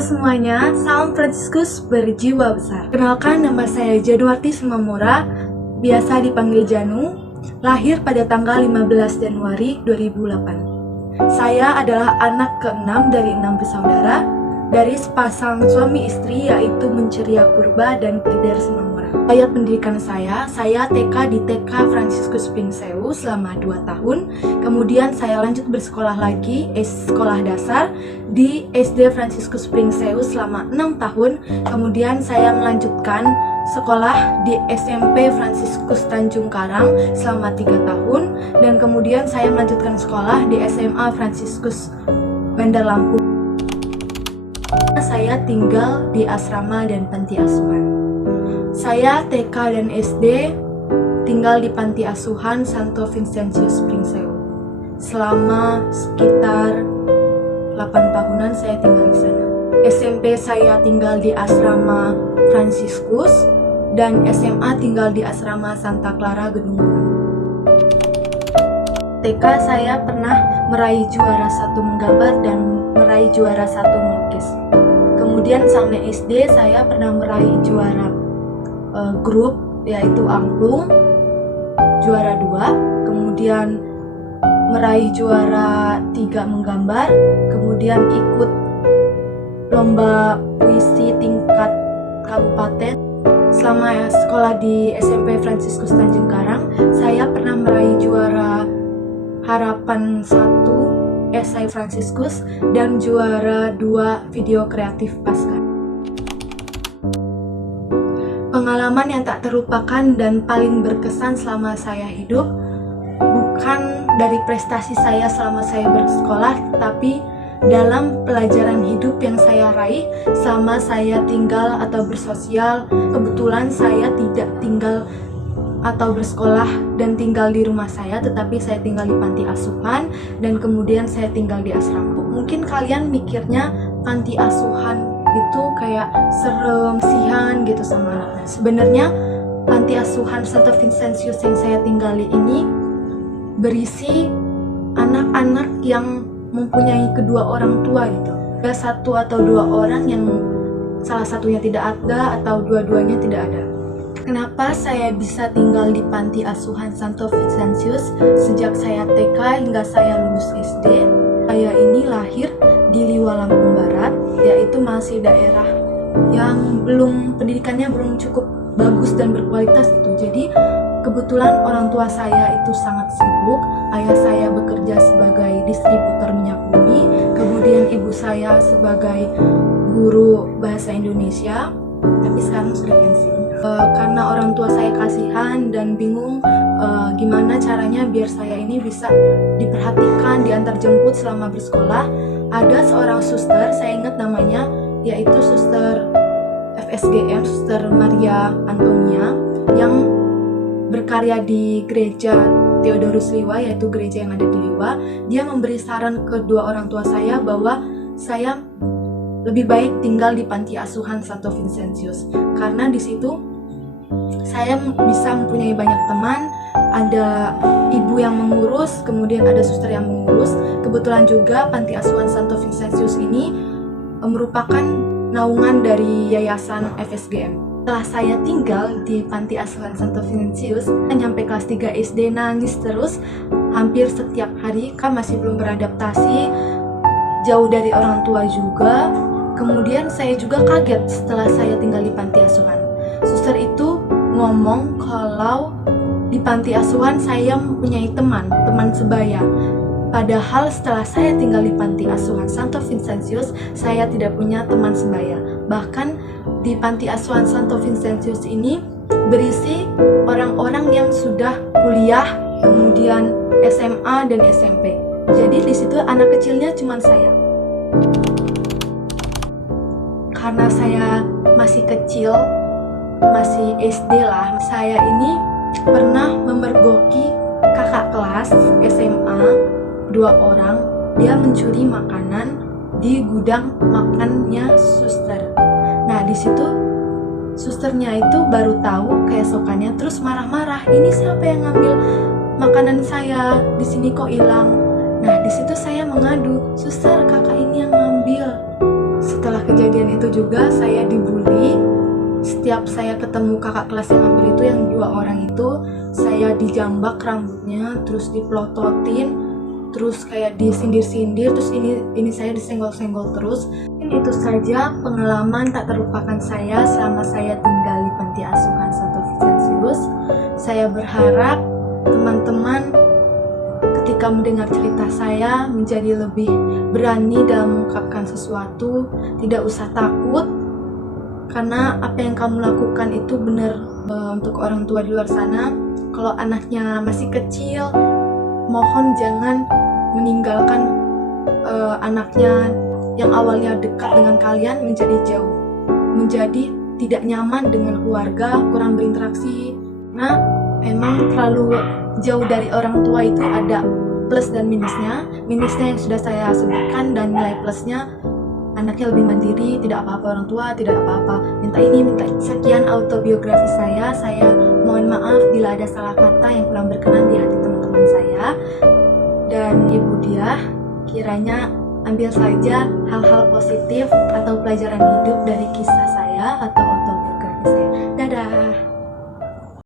semuanya, salam Fransiskus berjiwa besar. Kenalkan, nama saya Januarti Sumamura, biasa dipanggil Janu, lahir pada tanggal 15 Januari 2008. Saya adalah anak ke-6 dari 6 bersaudara, dari sepasang suami istri yaitu Menceria Purba dan Plider Sumamura. Ayat pendidikan saya TK di TK Fransiskus Pringsewu selama 2 tahun. Kemudian saya lanjut bersekolah lagi sekolah dasar di SD Fransiskus Pringsewu selama 6 tahun. Kemudian saya melanjutkan sekolah di SMP Fransiskus Tanjung Karang selama 3 tahun. Dan kemudian saya melanjutkan sekolah di SMA Fransiskus Bandar Lampung. Saya tinggal di asrama dan panti asuhan. Saya TK dan SD tinggal di panti asuhan Santo Vincentius Pringsewu. Selama sekitar 8 tahunan saya tinggal di sana. SMP saya tinggal di asrama Fransiskus dan SMA tinggal di asrama Santa Clara Gedung. TK saya pernah meraih juara 1 menggambar dan meraih juara 1 melukis. Kemudian sampai SD saya pernah meraih juara grup yaitu angklung, juara 2, kemudian meraih juara 3 menggambar, kemudian ikut lomba puisi tingkat kabupaten. Selama sekolah di SMP Fransiskus Tanjung Karang, saya pernah meraih juara harapan 1 esai Fransiskus dan juara 2 video kreatif pasca. Pengalaman yang tak terlupakan dan paling berkesan selama saya hidup bukan dari prestasi saya selama saya bersekolah, tapi dalam pelajaran hidup yang saya raih selama saya tinggal atau bersosial. Kebetulan saya tidak tinggal atau bersekolah dan tinggal di rumah saya, tetapi saya tinggal di panti asuhan dan kemudian saya tinggal di asrama. Mungkin kalian mikirnya panti asuhan itu kayak serem, kasihan gitu sama anaknya. Sebenarnya panti asuhan Santo Vincentius yang saya tinggali ini berisi anak-anak yang mempunyai kedua orang tua gitu. Ada 1 atau 2 orang yang salah satunya tidak ada atau dua-duanya tidak ada. Kenapa saya bisa tinggal di panti asuhan Santo Vincentius sejak saya TK hingga saya lulus SD? Saya ini lahir di Liwa, Lampung Barat, yaitu masih daerah yang pendidikannya belum cukup bagus dan berkualitas gitu. Jadi kebetulan orang tua saya itu sangat sibuk. Ayah saya bekerja sebagai distributor minyak bumi, kemudian ibu saya sebagai guru bahasa Indonesia, tapi sekarang sudah pensiun. Karena orang tua saya kasihan dan bingung gimana caranya biar saya ini bisa diperhatikan, diantar jemput selama bersekolah, ada seorang suster, saya ingat namanya, yaitu Suster FSGM, Suster Maria Antonia, yang berkarya di gereja Theodorus Liwa, yaitu gereja yang ada di Liwa. Dia memberi saran kedua orang tua saya bahwa saya lebih baik tinggal di panti asuhan Santo Vincentius karena di situ saya bisa mempunyai banyak teman, ada ibu yang mengurus, kemudian ada suster yang mengurus. Kebetulan juga panti asuhan Santo Vincentius ini merupakan naungan dari yayasan FSGM. Setelah saya tinggal di panti asuhan Santo Vincentius, sampai kelas 3 SD nangis terus hampir setiap hari, kan masih belum beradaptasi, jauh dari orang tua juga. Kemudian saya juga kaget setelah saya tinggal di panti asuhan. Suster itu ngomong kalau di panti asuhan saya mempunyai teman sebaya. Padahal setelah saya tinggal di panti asuhan Santo Vincentius, saya tidak punya teman sebaya. Bahkan di panti asuhan Santo Vincentius ini berisi orang-orang yang sudah kuliah, kemudian SMA dan SMP. Jadi di situ anak kecilnya cuma saya. Karena saya masih kecil, masih SD lah, saya ini pernah memergoki kakak kelas SMA 2 orang. Dia mencuri makanan di gudang makannya suster. Nah di situ susternya itu baru tahu keesokannya, terus marah-marah, ini siapa yang ngambil makanan saya, di sini kok hilang. Nah di situ saya mengadu, suster kakak ini yang ngambil. Setelah kejadian itu juga saya dibully. Setiap saya ketemu kakak kelas yang ambil itu, yang 2 orang itu, saya dijambak rambutnya, terus dipelototin, terus kayak disindir-sindir, terus ini saya disenggol-senggol terus. Itu saja pengalaman tak terlupakan saya selama saya tinggal di panti asuhan Santo Vincentius. Saya berharap teman-teman ketika mendengar cerita saya menjadi lebih berani dalam mengungkapkan sesuatu, tidak usah takut, karena apa yang kamu lakukan itu benar. Untuk orang tua di luar sana, kalau anaknya masih kecil, mohon jangan meninggalkan anaknya yang awalnya dekat dengan kalian menjadi jauh, menjadi tidak nyaman dengan keluarga, kurang berinteraksi. Nah, memang terlalu jauh dari orang tua itu ada plus dan minusnya. Minusnya yang sudah saya sebutkan, dan nilai plusnya anaknya lebih mandiri, tidak apa-apa orang tua, tidak apa-apa. Minta sekian autobiografi saya. Saya mohon maaf bila ada salah kata yang kurang berkenan di hati teman-teman saya. Dan Ibu Diah, kiranya ambil saja hal-hal positif atau pelajaran hidup dari kisah saya atau autobiografi saya. Dadah.